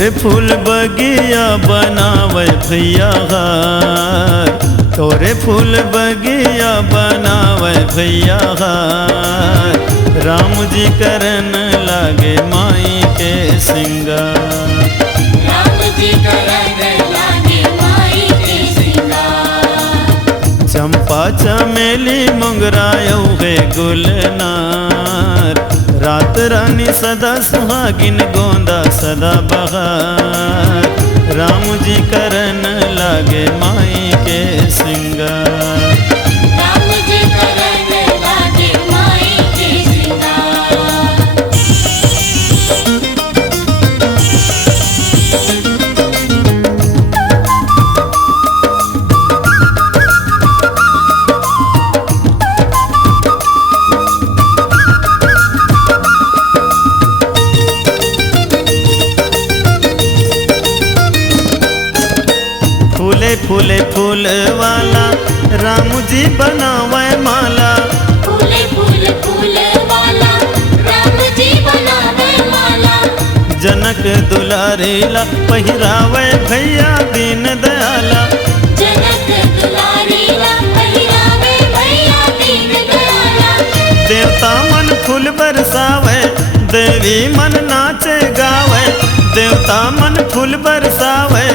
तोरे फूल बगिया बनावे भैया हार, तोरे फूल बगिया बनावे भैया हार। राम जी करन लागे माई के सिंगार, राम जी करन लागे माई के सिंगार। चंपा चमेली मोगरा यौगे गुलनार, रात रानी सदा सुहागिन गोंदा सदा बहार। राम जी करन लागे माई के सिंगार, राम जी करन लागे माई के सिंगार। फूले फूले फूल वाला राम जी बनावे माला, फूले फूल फूल वाला राम जी बनावे माला। जनक दुलारीला पहिरावे भैया दीन दयाला, जनक दुलारीला पहिरावे भैया दीन दयाला। देवता मन फूल बरसावे देवी मन नाचे गावे, देवता मन फूल बरसावे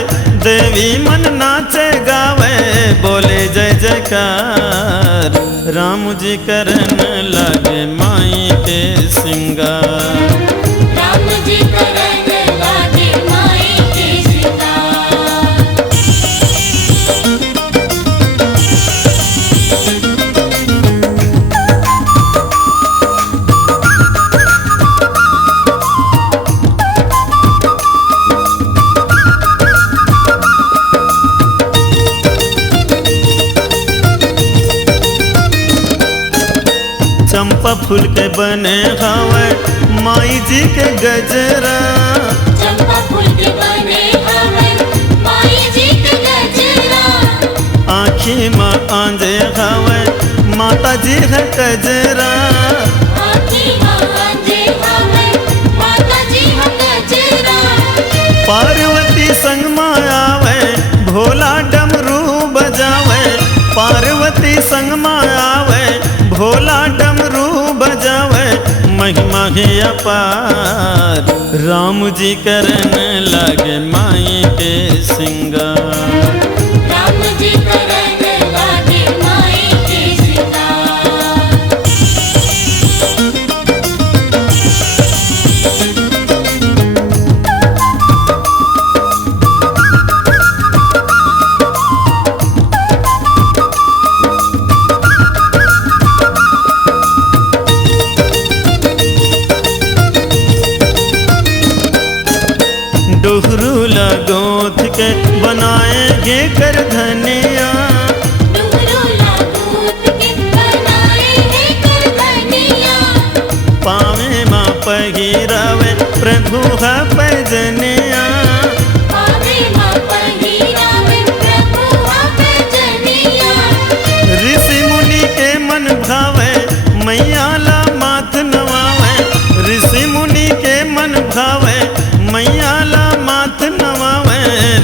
देवी मन नाचे गावे। बोले जय जयकार राम जी करन लागे माई के सिंगार, राम जी करन लागे माई के सिंगार। चंपा फूल के बने हवे माई जी के गजरा, चंपा फूल के बने हवे माई जी के गजरा। आँखी माँ आंजे हवे माता जी है गजरा, आँखी माँ आंजे हवे माता जी है गजरा। पार्वती संग माँ आवे भोला डमरू बजावे, पार्वती संग माँ आवे भोला डमरू बजावे। महिमा ही अपार राम जी करन लागे माई के सिंगार, राम जी करन लागे माई के सिंगार। डोहरू लगोथ के बनाएंगे कर धनिया, डुमरू लागूत के बनाए हैं करधनिया। पावे माँ पहिरावे प्रभु है पैजनिया, पावे माँ पहिरावे प्रभु आपे जनिया। ऋषि मुनि के मन भावे मैया ला माथ नवावे, ऋषि मुनि के मन भावे मैया ला माथ नवावे।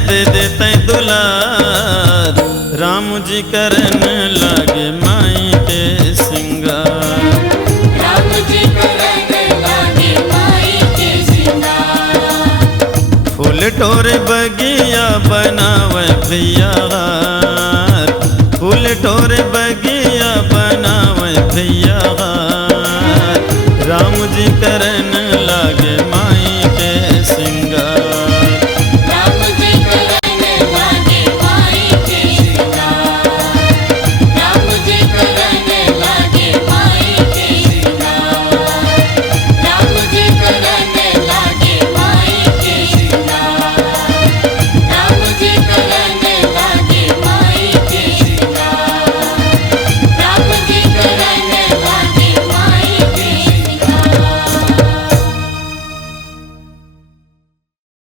दे देते दुलार राम जी करन लागे माई के सिंगार, राम जी करन लागे माई के सिंगार। फूल टोरे बगिया बनावे भैया हार, फूल टोरे बगिया बनावे भैया हार।